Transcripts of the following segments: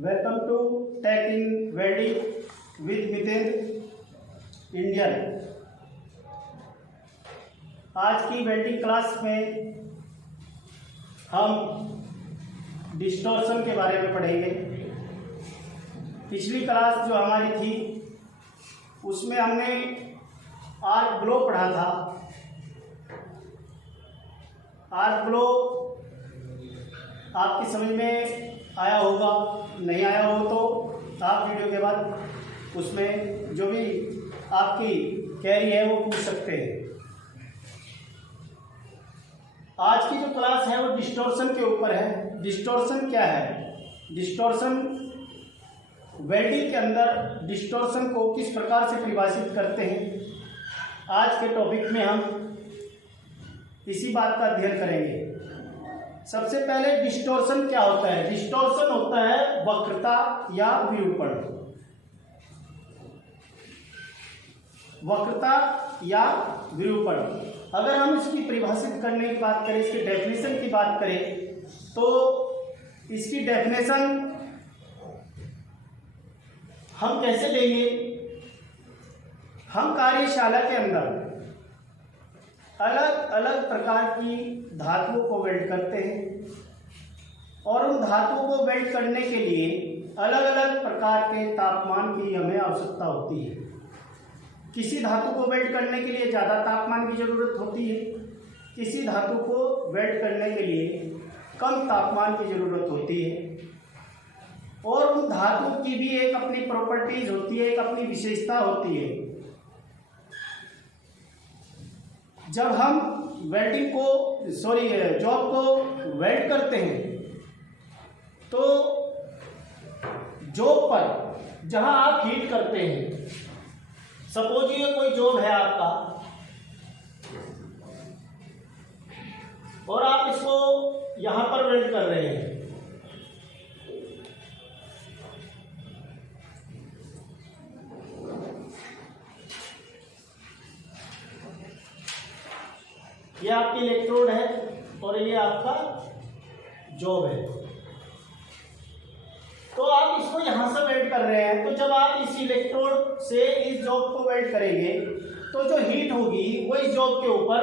Welcome to tech in welding with Miten Indian. आज की welding class में हम डिस्टॉर्शन के बारे में पढ़ेंगे। पिछली क्लास जो हमारी थी उसमें हमने आर्क ब्लो पढ़ा था। आर्क ब्लो आपकी समझ में आया होगा, नहीं आया हो तो आप वीडियो के बाद उसमें जो भी आपकी क्वेरी है वो पूछ सकते हैं। आज की जो क्लास है वो डिस्टॉर्शन के ऊपर है। डिस्टॉर्शन क्या है? डिस्टॉर्शन वेल्डिंग के अंदर डिस्टॉर्शन को किस प्रकार से परिभाषित करते हैं, आज के टॉपिक में हम इसी बात का अध्ययन करेंगे। सबसे पहले डिस्टॉर्शन क्या होता है? डिस्टॉर्शन होता है वक्रता या विरूपण। वक्रता या विरूपण, अगर हम इसकी परिभाषित करने की बात करें, इसके डेफिनेशन की बात करें तो इसकी डेफिनेशन हम कैसे देंगे? हम कार्यशाला के अंदर अलग अलग प्रकार की धातुओं को वेल्ड करते हैं और उन धातुओं को वेल्ड करने के लिए अलग अलग प्रकार के तापमान की हमें आवश्यकता होती है। किसी धातु को वेल्ड करने के लिए ज़्यादा तापमान की ज़रूरत होती है, किसी धातु को वेल्ड करने के लिए कम तापमान की ज़रूरत होती है। और उन धातु की भी एक अपनी प्रॉपर्टीज होती है, एक अपनी विशेषता होती है। जब हम जॉब को वेल्ड करते हैं तो जॉब पर जहां आप हीट करते हैं, सपोज ये कोई जॉब है आपका और आप इसको यहां पर वेल्ड कर रहे हैं, ये आपकी इलेक्ट्रोड है और ये आपका जॉब है। तो आप इसको यहां से वेल्ड कर रहे हैं, तो जब आप इस इलेक्ट्रोड से इस जॉब को वेल्ड करेंगे तो जो हीट होगी वो इस जॉब के ऊपर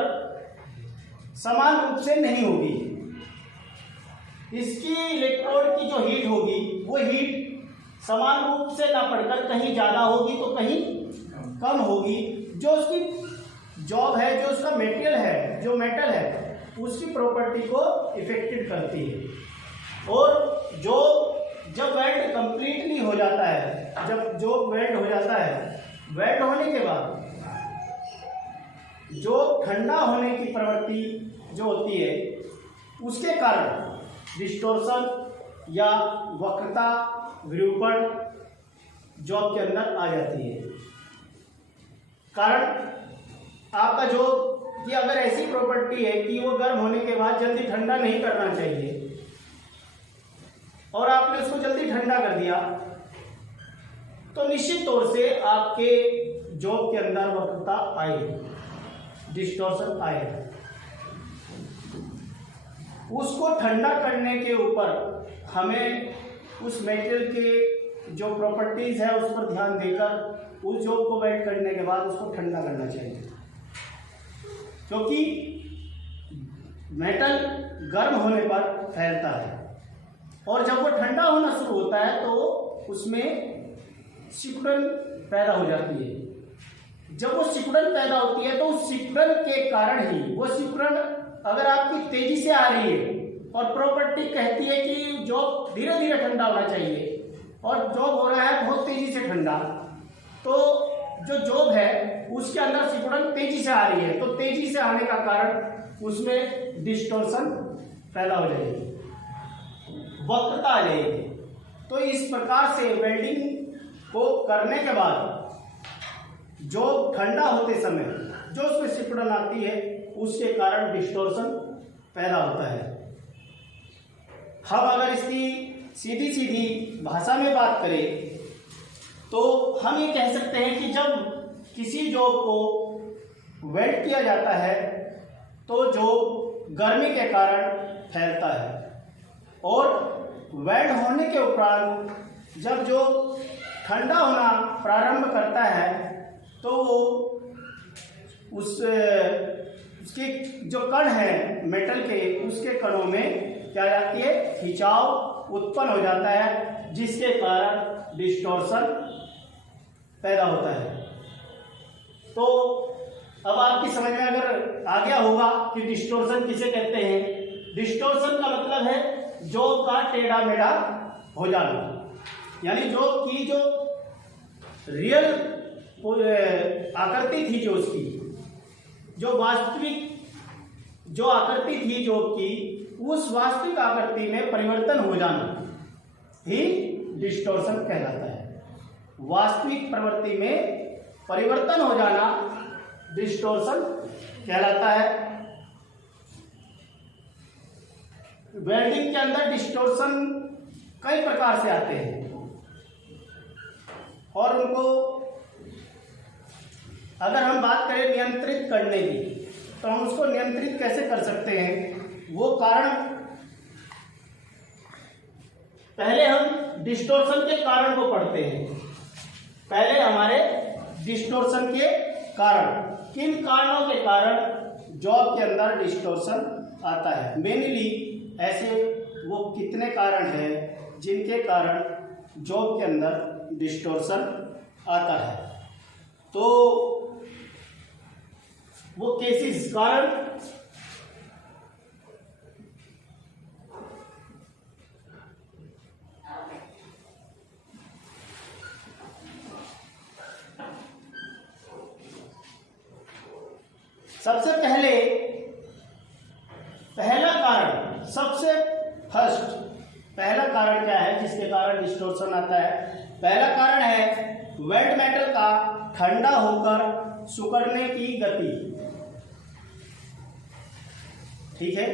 समान रूप से नहीं होगी। इसकी इलेक्ट्रोड की जो हीट होगी वो हीट समान रूप से ना पड़कर कहीं ज़्यादा होगी तो कहीं कम होगी। जो उसकी जॉब है, जो उसका मेटेरियल है, जो मेटल है, उसकी प्रॉपर्टी को इफेक्टेड करती है। और जो जब वेल्ड कंप्लीटली हो जाता है, जब जो वेल्ड हो जाता है, वेल्ड होने के बाद जो ठंडा होने की प्रवृत्ति जो होती है उसके कारण डिस्टॉर्शन या वक्रता, विरूपण जॉब के अंदर आ जाती है। कारण आपका जो कि अगर ऐसी प्रॉपर्टी है कि वो गर्म होने के बाद जल्दी ठंडा नहीं करना चाहिए और आपने उसको जल्दी ठंडा कर दिया तो निश्चित तौर से आपके जॉब के अंदर वक्रता आएगी, डिस्टॉर्शन आएगा। उसको ठंडा करने के ऊपर हमें उस मेटेरियल के जो प्रॉपर्टीज है उस पर ध्यान देकर उस जॉब को वेल्ड करने के बाद उसको ठंडा करना चाहिए, क्योंकि मेटल गर्म होने पर फैलता है और जब वो ठंडा होना शुरू होता है तो उसमें सिकुड़न पैदा हो जाती है। जब वो सिकुड़न पैदा होती है तो उस सिकुड़न के कारण ही, वो सिकुड़न अगर आपकी तेजी से आ रही है और प्रॉपर्टी कहती है कि जॉब धीरे धीरे ठंडा होना चाहिए और जॉब हो रहा है बहुत तेजी से ठंडा, तो जो जॉब है उसके अंदर सिकुड़न तेजी से आ रही है, तो तेजी से आने का कारण उसमें डिस्टॉर्शन पैदा हो जाएगी, वक्रता आ जाएगी। तो इस प्रकार से वेल्डिंग को करने के बाद जो ठंडा होते समय जो उसमें सिकुड़न आती है उसके कारण डिस्टॉर्शन पैदा होता है। हम अगर इसकी सीधी सीधी भाषा में बात करें तो हम ये कह सकते हैं कि जब किसी जॉब को वेल्ड किया जाता है तो जॉब गर्मी के कारण फैलता है और वेल्ड होने के उपरांत जब जो ठंडा होना प्रारंभ करता है तो वो उसके जो कण है मेटल के, उसके कणों में क्या जाती है, खिंचाव उत्पन्न हो जाता है, जिसके कारण डिस्टॉर्शन पैदा होता है। तो अब आपकी समझ में अगर आ गया होगा कि डिस्टॉर्शन किसे कहते हैं। डिस्टॉर्शन का मतलब है जॉब का टेढ़ा मेढ़ा हो जाना, यानी जॉब की जो रियल आकृति थी, जो उसकी जो वास्तविक जो आकृति थी जॉब की, उस वास्तविक आकृति में परिवर्तन हो जाना ही डिस्टॉर्शन कहलाता है। वास्तविक प्रवृत्ति में परिवर्तन हो जाना डिस्टॉर्शन कहलाता है। वेल्डिंग के अंदर डिस्टॉर्शन कई प्रकार से आते हैं और उनको अगर हम बात करें नियंत्रित करने की, तो हम उसको नियंत्रित कैसे कर सकते हैं, वो कारण पहले हम डिस्टॉर्शन के कारण को पढ़ते हैं। पहले हमारे डिस्टॉर्शन के कारण, किन कारणों के कारण जॉब के अंदर डिस्टॉर्शन आता है। मेनली ऐसे वो कितने कारण हैं जिनके कारण जॉब के अंदर डिस्टॉर्शन आता है। तो वो केसेस कारण सबसे पहला कारण, सबसे फर्स्ट पहला कारण क्या है जिसके कारण डिस्टॉर्शन आता है। पहला कारण है वेल्ड मेटल का ठंडा होकर सिकुड़ने की गति। ठीक है,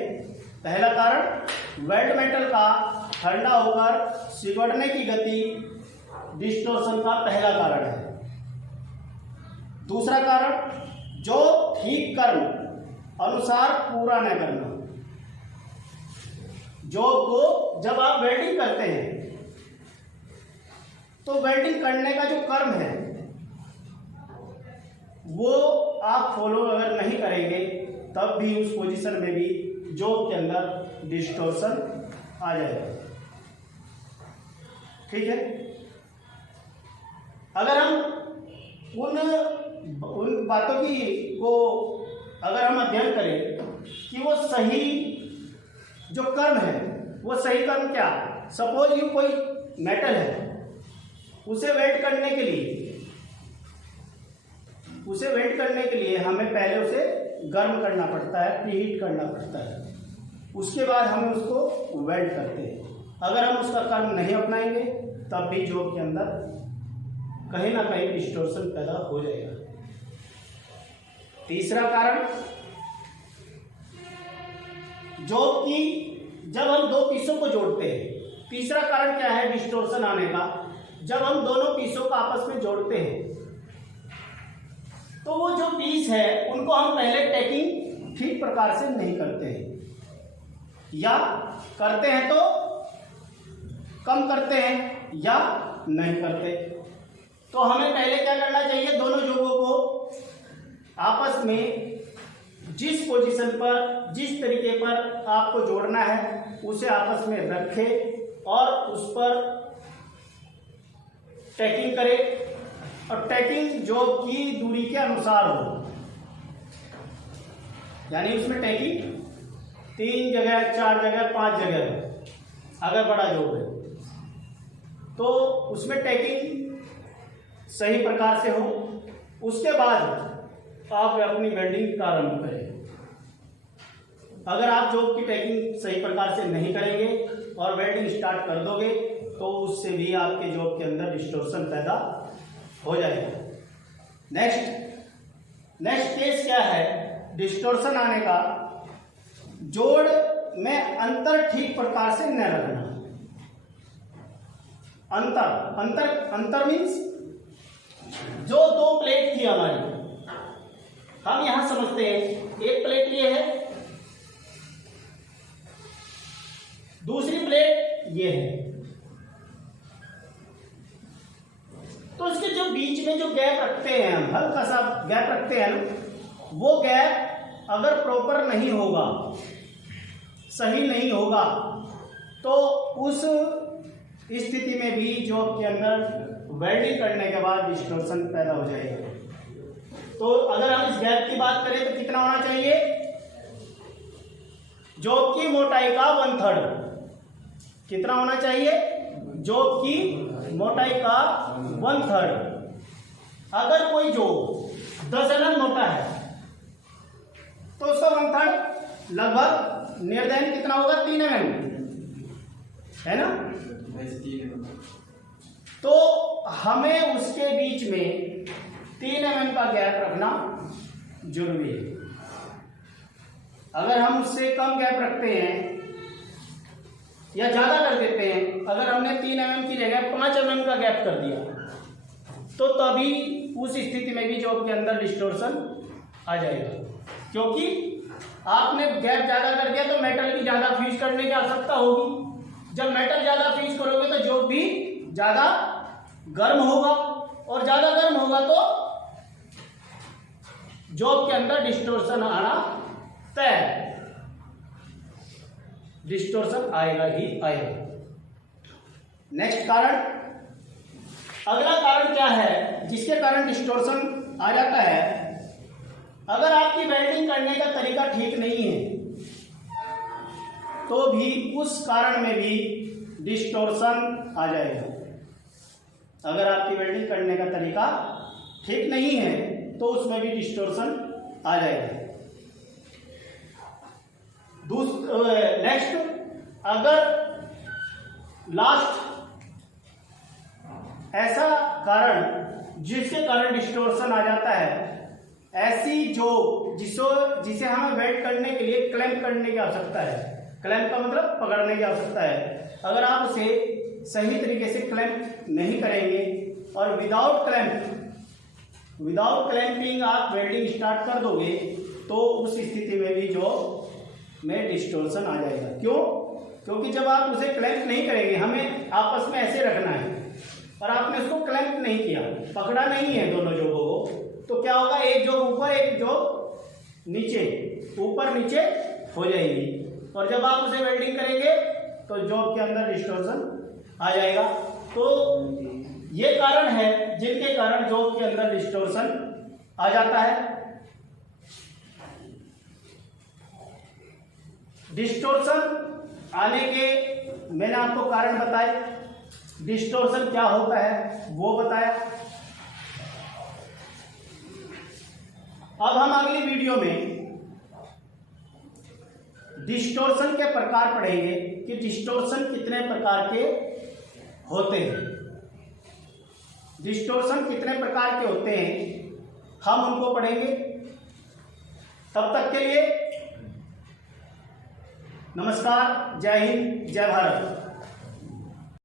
पहला कारण वेल्ड मेटल का ठंडा होकर सिकुड़ने की गति डिस्टॉर्शन का पहला कारण है। दूसरा कारण जो ठीक कर्म अनुसार पूरा न करना। जॉब को जब आप वेल्डिंग करते हैं तो वेल्डिंग करने का जो कर्म है वो आप फॉलो अगर नहीं करेंगे तब भी उस पोजीशन में भी जॉब के अंदर डिस्टॉर्शन आ जाएगा। ठीक है, अगर हम उन बातों की को अगर हम अध्ययन करें कि वो सही जो कर्म है, वो सही कर्म क्या, सपोज यू कोई मेटल है, उसे वेल्ड करने के लिए हमें पहले उसे गर्म करना पड़ता है, प्रीहीट करना पड़ता है, उसके बाद हम उसको वेल्ड करते हैं। अगर हम उसका कर्म नहीं अपनाएंगे तब भी जॉब के अंदर कहीं ना कहीं डिस्टॉर्शन पैदा हो जाएगा। तीसरा कारण, जॉब की जब हम दो पीसों को जोड़ते हैं। तीसरा कारण क्या है डिस्टॉर्शन आने का, जब हम दोनों पीसों को आपस में जोड़ते हैं तो वो जो पीस है उनको हम पहले टैकिंग ठीक प्रकार से नहीं करते हैं, या करते हैं तो कम करते हैं या नहीं करते। तो हमें पहले क्या करना चाहिए, दोनों जोगों को आपस में जिस पोजीशन पर, जिस तरीके पर आपको जोड़ना है उसे आपस में रखें और उस पर टैकिंग करें, और टैकिंग जॉब की दूरी के अनुसार हो, यानी उसमें टैकिंग 3 जगह 4 जगह 5 जगह अगर बड़ा जॉब है तो उसमें टैकिंग सही प्रकार से हो। उसके बाद आप अपनी वेल्डिंग प्रारंभ करें। अगर आप जॉब की टैकिंग सही प्रकार से नहीं करेंगे और वेल्डिंग स्टार्ट कर दोगे तो उससे भी आपके जॉब के अंदर डिस्टॉर्शन पैदा हो जाएगा। नेक्स्ट केस क्या है डिस्टॉर्शन आने का, जोड़ में अंतर ठीक प्रकार से न रखना। अंतर मीन्स जो दो प्लेट थी हमारी, हम यहां समझते हैं एक प्लेट ये है, दूसरी प्लेट ये है। तो इसके जो बीच में जो गैप रखते हैं हम, हल्का सा गैप रखते हैं ना, वो गैप अगर प्रॉपर नहीं होगा, सही नहीं होगा, तो उस स्थिति में भी जॉब के अंदर वेल्डिंग करने के बाद डिस्टॉर्शन पैदा हो जाएगा। तो अगर हम इस गैप की बात करें तो कितना होना चाहिए? जॉब की मोटाई का 1/3। कितना होना चाहिए? जॉब की मोटाई का 1/3। अगर कोई जॉब 10 mm मोटा है तो उसका 1/3 लगभग निर्धारित कितना होगा? 3 mm, है ना? तो हमें उसके बीच में 3 mm का गैप रखना जरूरी है। अगर हम उससे कम गैप रखते हैं या ज्यादा कर देते हैं, अगर हमने 3 mm की जगह 5 mm का गैप कर दिया, तो तभी उस स्थिति में भी जॉब के अंदर डिस्टॉर्शन आ जाएगा। क्योंकि आपने गैप ज्यादा कर दिया तो मेटल की ज्यादा फ्यूज करने की आवश्यकता होगी। जब मेटल ज्यादा फ्यूज करोगे तो जॉब भी ज्यादा गर्म होगा, और ज्यादा गर्म होगा तो जॉब के अंदर डिस्टॉर्शन आना तय है। डिस्टॉर्शन आएगा ही आएगा। नेक्स्ट कारण, अगला कारण क्या है जिसके कारण डिस्टॉर्शन आ जाता है? अगर आपकी वेल्डिंग करने का तरीका ठीक नहीं है तो भी उस कारण में भी डिस्टॉर्शन आ जाएगा। अगर आपकी वेल्डिंग करने का तरीका ठीक नहीं है तो उसमें भी डिस्टॉर्शन आ जाएगा। नेक्स्ट, अगर लास्ट ऐसा कारण जिसके कारण डिस्टॉर्शन आ जाता है, ऐसी जो जिसे हमें वेल्ड करने के लिए क्लैंप करने की आवश्यकता है। क्लैंप का मतलब पकड़ने की आवश्यकता है। अगर आप उसे सही तरीके से क्लैंप नहीं करेंगे और विदाउट क्लैंपिंग आप वेल्डिंग स्टार्ट कर दोगे तो उस स्थिति में भी जॉब में डिस्टॉर्शन आ जाएगा। क्यों? क्योंकि जब आप उसे क्लैंप नहीं करेंगे, हमें आपस में ऐसे रखना है और आपने उसको क्लैंप नहीं किया, पकड़ा नहीं है दोनों जॉबों को, तो क्या होगा? एक जॉब ऊपर, एक जॉब नीचे, ऊपर नीचे हो जाएगी, और जब आप उसे वेल्डिंग करेंगे तो जॉब के अंदर डिस्टॉर्शन आ जाएगा। तो ये कारण है जिनके कारण जॉब के अंदर डिस्टॉर्शन आ जाता है। डिस्टॉर्शन आने के मैंने आपको कारण बताए, डिस्टॉर्शन क्या होता है वो बताया। अब हम अगली वीडियो में डिस्टॉर्शन के प्रकार पढ़ेंगे कि डिस्टॉर्शन कितने प्रकार के होते हैं। डिस्टॉर्शन कितने प्रकार के होते हैं हम उनको पढ़ेंगे। तब तक के लिए नमस्कार, जय हिंद, जय भारत।